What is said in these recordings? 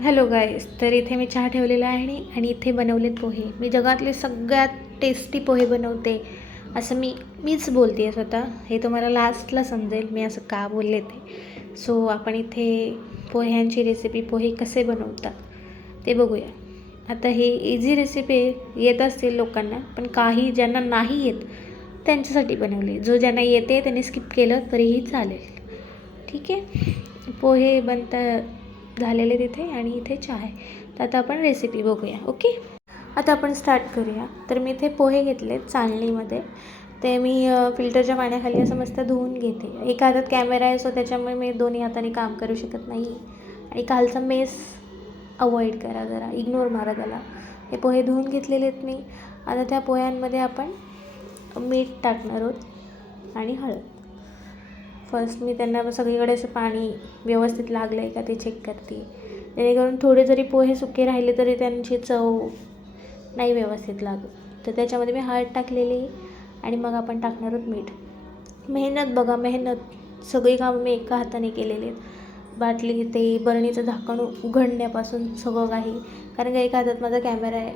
Hello गाईस, तर इथे मी चहा ठेवलेला आहे आणि इथे बनवलेत पोहे. मी जगातले सगळ्यात टेस्टी पोहे बनवते असं मीच बोलते आहे स्वतः. हे तुम्हाला लास्टला समजेल मी असं का बोलले ते. सो आपण इथे पोह्यांची रेसिपी, पोहे कसे बनवतात ते बघूया. आता हे इझी रेसिपी येत असतील लोकांना, पण काही ज्यांना नाही येत त्यांच्यासाठी बनवले. ज्यांना येते त्यांनी स्किप केलं तरीही चालेल, ठीक आहे. पोहे बनता झालेले तिथे आणि इथे चहा आहे. तर आता आपण रेसिपी बघूया. ओके, आता आपण स्टार्ट करूया. तर मी इथे पोहे घेतले चाळणीमध्ये. ते मी फिल्टरच्या पाण्याखाली असं मस्त धुवून घेते. एका हातात कॅमेरा आहे, सो त्याच्यामुळे मी दोन्ही हाताने काम करू शकत नाही. आणि कालचा मेस अवॉइड करा, जरा इग्नोर मारा त्याला. हे पोहे धुवून घेतलेले आहेत मी. आता त्या पोह्यांमध्ये आपण मीठ टाकणार आहोत आणि हळद. फर्स्ट मी त्यांना सगळीकडे असं पाणी व्यवस्थित लागलं आहे का ते चेक करते, जेणेकरून थोडे जरी पोहे सुके राहिले तरी त्यांची चव नाही व्यवस्थित लागत. तर त्याच्यामध्ये मी हळद टाकलेली आणि मग आपण टाकणार आहोत मीठ. मेहनत बघा, मेहनत. सगळी कामं मी एका हाताने केलेली आहेत. बाटली, ते बरणीचं झाकण उघडण्यापासून सगळं काही. कारण का एका हातात माझा कॅमेरा आहे,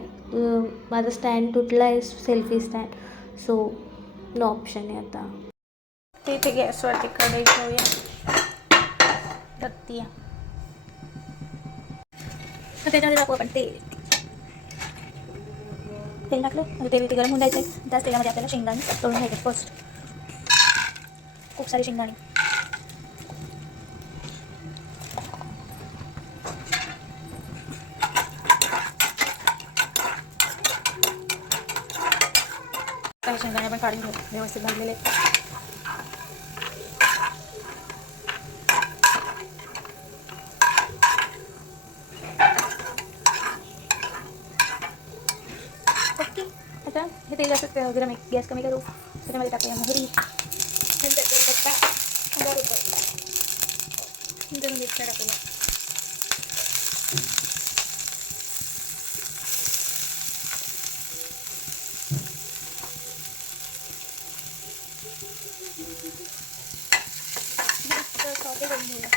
माझा स्टँड तुटला आहे, selfie stand. So no option आहे आता. ते इथे गॅसवरती कढई ठेवूया, रत्ती. तर त्याच्यामध्ये टाकू आपण तेल टाकलं. तेल इथे गरम होऊन द्यायचं आहे. त्याच तेलामध्ये आपल्याला शेंगदाणे तळून घ्यायचे. फर्स्ट खूप सारे शेंगदाणे. काही शेंगदाणे आपण काढून घेऊ, व्यवस्थित भाजलेले. ओके, आता हे तेल असं गरम, गॅस कमी करू. त्याच्यामध्ये टाकूया मोहरी, नंतर कढीपत्ता, 10 रुपये, नंतर मिरच्या टाकूया. सॉटे करून घेऊया.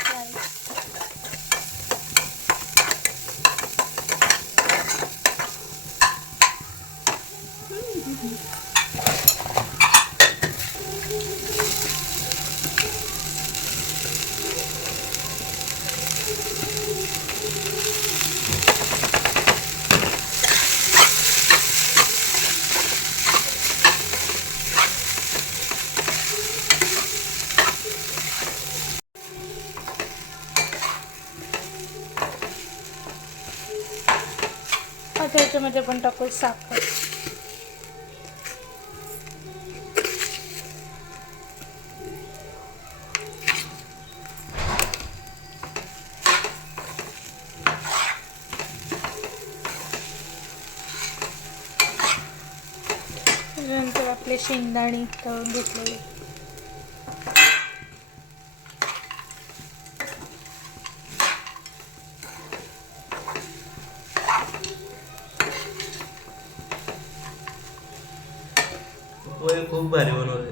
आता याच्यामध्ये पण टाकू साखर. नंतर आपले शेंगदाणे तळून घेतलेले. पोहे खूप भारी बनवले.